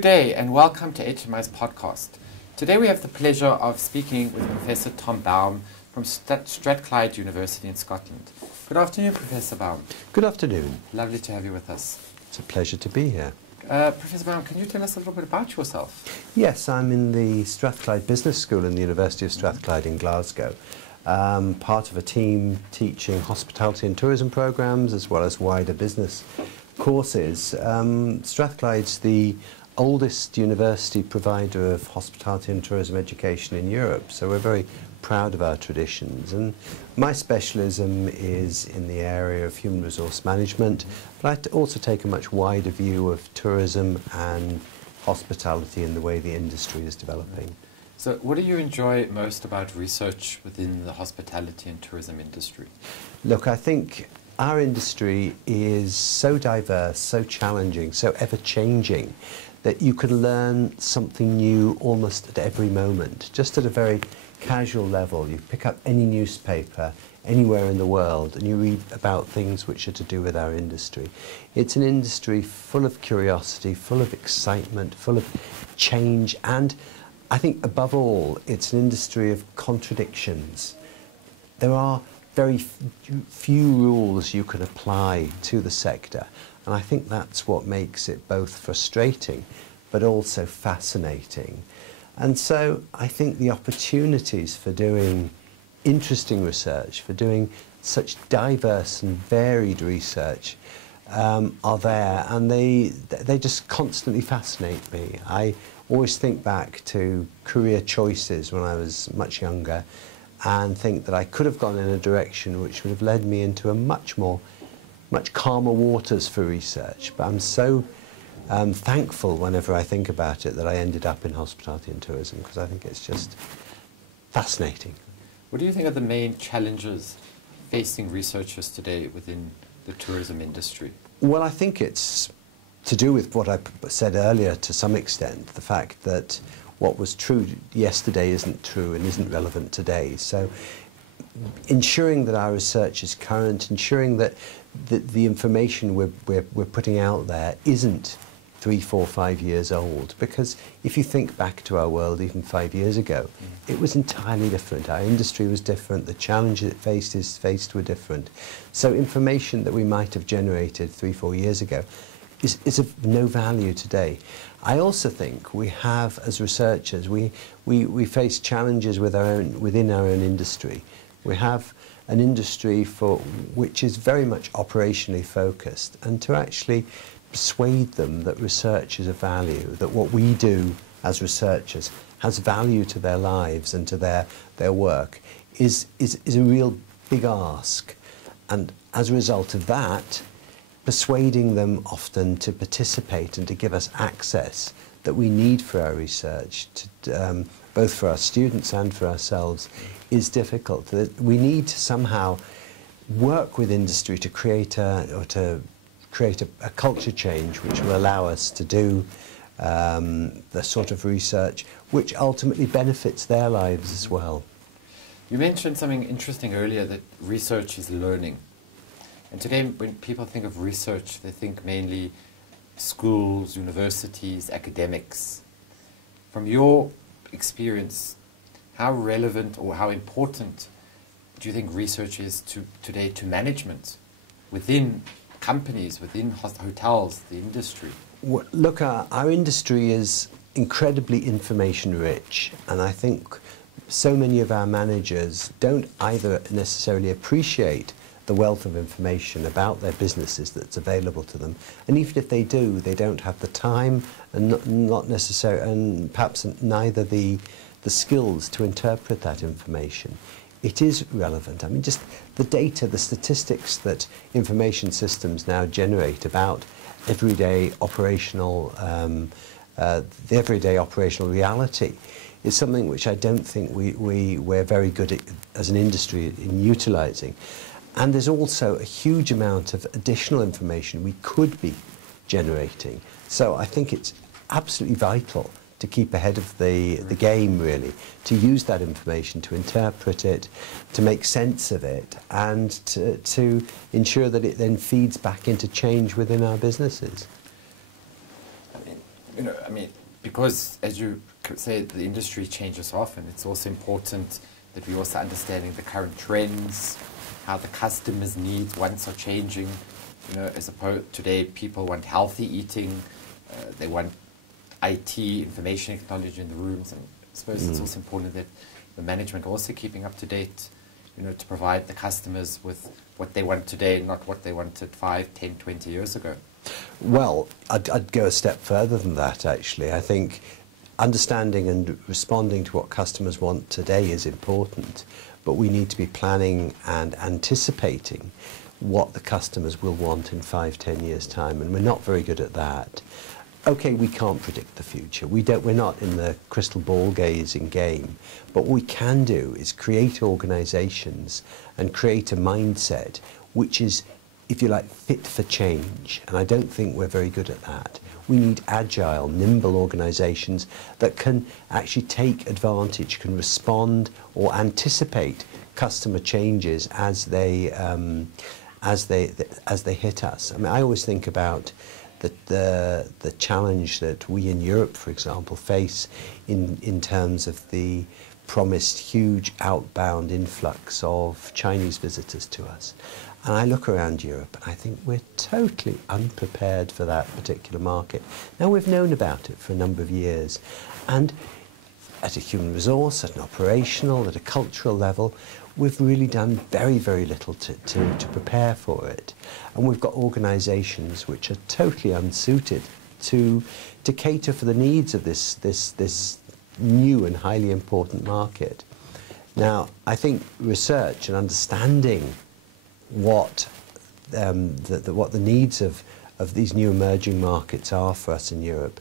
Good day and welcome to HTMi's podcast. Today we have the pleasure of speaking with Professor Tom Baum from Strathclyde University in Scotland. Good afternoon, Professor Baum. Good afternoon. Lovely to have you with us. It's a pleasure to be here. Professor Baum, can you tell us a little bit about yourself? Yes, I'm in the Strathclyde Business School in the University of Strathclyde in Glasgow. Part of a team teaching hospitality and tourism programmes as well as wider business courses. Strathclyde's the oldest university provider of hospitality and tourism education in Europe, so we're very proud of our traditions. And my specialism is in the area of human resource management, but I also take a much wider view of tourism and hospitality and the way the industry is developing. So what do you enjoy most about research within the hospitality and tourism industry? Look, I think our industry is so diverse, so challenging, so ever-changing that you can learn something new almost at every moment, just at a very casual level. You pick up any newspaper anywhere in the world and you read about things which are to do with our industry. It's an industry full of curiosity, full of excitement, full of change, and I think above all it's an industry of contradictions. There are very few rules you can apply to the sector, and I think that's what makes it both frustrating but also fascinating. And so I think the opportunities for doing interesting research, for doing such diverse and varied research are there, and they just constantly fascinate me. I always think back to career choices when I was much younger and think that I could have gone in a direction which would have led me into a much calmer waters for research. But I'm so thankful whenever I think about it that I ended up in hospitality and tourism, because I think it's just fascinating. What do you think are the main challenges facing researchers today within the tourism industry? Well, I think it's to do with what I said earlier to some extent, the fact that what was true yesterday isn't true and isn't relevant today. So ensuring that our research is current, ensuring that the information we're putting out there isn't 3, 4, 5 years old, because if you think back to our world even 5 years ago, it was entirely different. Our industry was different, the challenges it faced were different. So information that we might have generated 3, 4 years ago is of no value today. I also think we have, as researchers, we face challenges within our own industry. We have an industry which is very much operationally focused, and to actually persuade them that research is of value, that what we do as researchers has value to their lives and to their work is a real big ask. And as a result of that, persuading them often to participate and to give us access that we need for our research, both for our students and for ourselves, is difficult. We need to somehow work with industry to create a culture change which will allow us to do the sort of research which ultimately benefits their lives as well. You mentioned something interesting earlier, that research is learning. And today when people think of research, they think mainly schools, universities, academics. From your experience, how relevant or how important do you think research is today to management within companies, within hotels, the industry? Well, look, our industry is incredibly information rich, and I think so many of our managers don't either necessarily appreciate the wealth of information about their businesses that's available to them, and even if they do, they don't have the time and not necessarily, and perhaps neither the skills to interpret that information. It is relevant. I mean, just the data, the statistics that information systems now generate about everyday operational, the everyday operational reality is something which I don't think we're very good at as an industry in utilising. And there's also a huge amount of additional information we could be generating. So I think it's absolutely vital to keep ahead of the game, really, to use that information, to interpret it, to make sense of it, and to ensure that it then feeds back into change within our businesses. You know, I mean, because as you say, the industry changes often, it's also important that we also understanding the current trends, how the customers' needs, wants are changing. You know, as opposed today, people want healthy eating, they want IT, information technology in the rooms, and I suppose it's also important that the management also keeping up to date, you know, to provide the customers with what they want today, not what they wanted 5, 10, 20 years ago. Well, I'd go a step further than that, actually. I think understanding and responding to what customers want today is important, but we need to be planning and anticipating what the customers will want in 5, 10 years' time, and we're not very good at that. Okay, we can't predict the future. We're not in the crystal ball gazing game, but what we can do is create organisations and create a mindset which is, if you like, fit for change, and I don't think we're very good at that. We need agile, nimble organisations that can actually take advantage, can respond or anticipate customer changes as they hit us. I mean, I always think about the challenge that we in Europe, for example, face in terms of the promised huge outbound influx of Chinese visitors to us. And I look around Europe and I think we're totally unprepared for that particular market. Now, we've known about it for a number of years, and at a human resource, at an operational, at a cultural level, we've really done very, very little to prepare for it. And we've got organisations which are totally unsuited to cater for the needs of this new and highly important market. Now, I think research and understanding what the needs of these new emerging markets are for us in Europe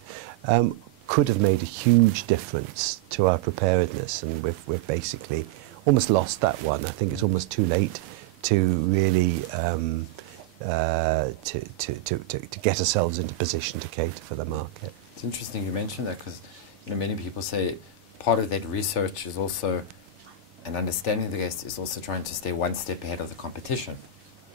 could have made a huge difference to our preparedness, and we've basically almost lost that one. I think it's almost too late to really to get ourselves into position to cater for the market. It's interesting you mentioned that, because you know, many people say part of that research is also, and understanding the guest is also trying to stay one step ahead of the competition.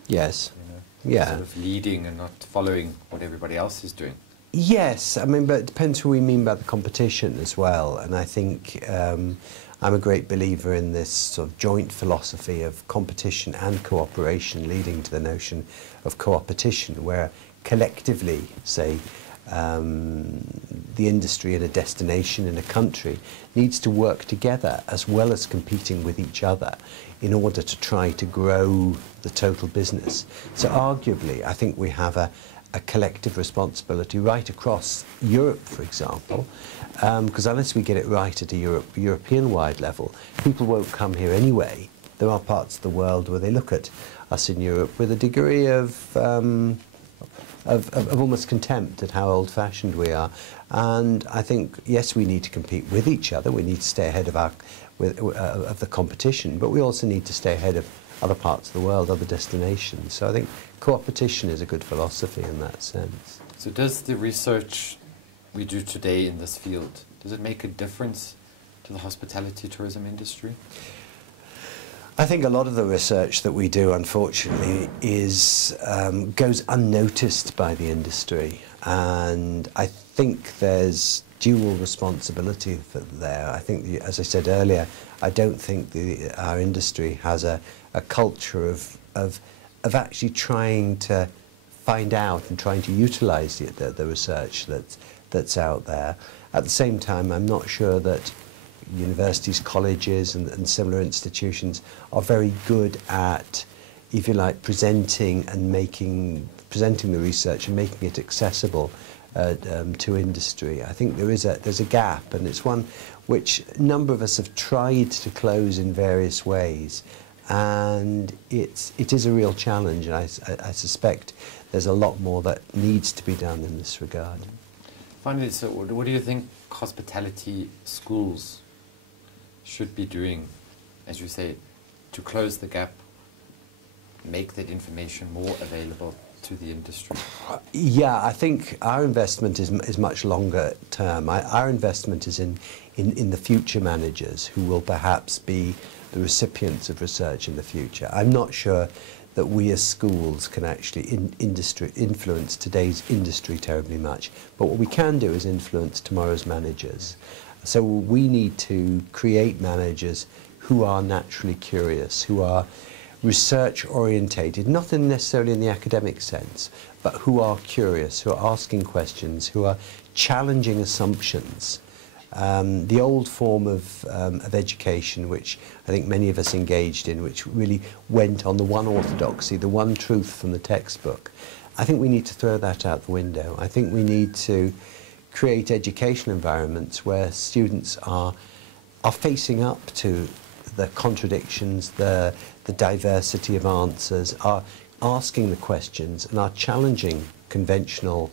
Yes. You know, yeah. Sort of leading and not following what everybody else is doing. Yes, I mean, but it depends what we mean by the competition as well. And I think I'm a great believer in this sort of joint philosophy of competition and cooperation, leading to the notion of coopetition, where collectively, say, the industry in a destination, in a country, needs to work together as well as competing with each other in order to try to grow the total business. So arguably, I think we have a collective responsibility right across Europe, for example, because unless we get it right at a European-wide level, people won't come here anyway. There are parts of the world where they look at us in Europe with a degree of almost contempt at how old-fashioned we are. And I think, yes, we need to compete with each other. We need to stay ahead of of the competition, but we also need to stay ahead of other parts of the world, other destinations. So I think coopetition is a good philosophy in that sense. So does the research we do today in this field, does it make a difference to the hospitality tourism industry? I think a lot of the research that we do, unfortunately, goes unnoticed by the industry, and I think there's dual responsibility there. I think, as I said earlier, I don't think our industry has a culture of actually trying to find out and trying to utilise the research that's out there. At the same time, I'm not sure that universities, colleges and similar institutions are very good at, if you like, presenting the research and making it accessible to industry. I think there's a gap, and it's one which a number of us have tried to close in various ways, and it is a real challenge, and I suspect there's a lot more that needs to be done in this regard. Finally, so what do you think hospitality schools should be doing, as you say, to close the gap, make that information more available to the industry? Yeah, I think our investment is much longer term. Our investment is in the future managers who will perhaps be the recipients of research in the future. I'm not sure that we as schools can actually influence today's industry terribly much. But what we can do is influence tomorrow's managers. So we need to create managers who are naturally curious, who are research orientated, not necessarily in the academic sense, but who are curious, who are asking questions, who are challenging assumptions. The old form of education, which I think many of us engaged in, which really went on the one orthodoxy, the one truth from the textbook, I think we need to throw that out the window. I think we need to create education environments where students are facing up to the contradictions, the diversity of answers, are asking the questions and are challenging conventional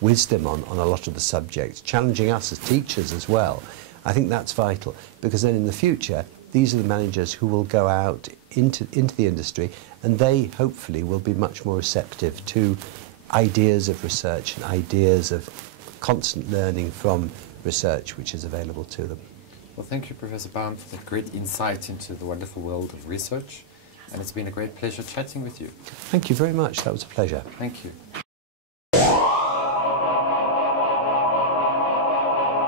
wisdom on a lot of the subjects, challenging us as teachers as well. I think that's vital, because then in the future these are the managers who will go out into the industry, and they hopefully will be much more receptive to ideas of research and ideas of constant learning from research which is available to them. Well, thank you, Professor Baum, for that great insight into the wonderful world of research, and it's been a great pleasure chatting with you. Thank you very much. That was a pleasure. Thank you.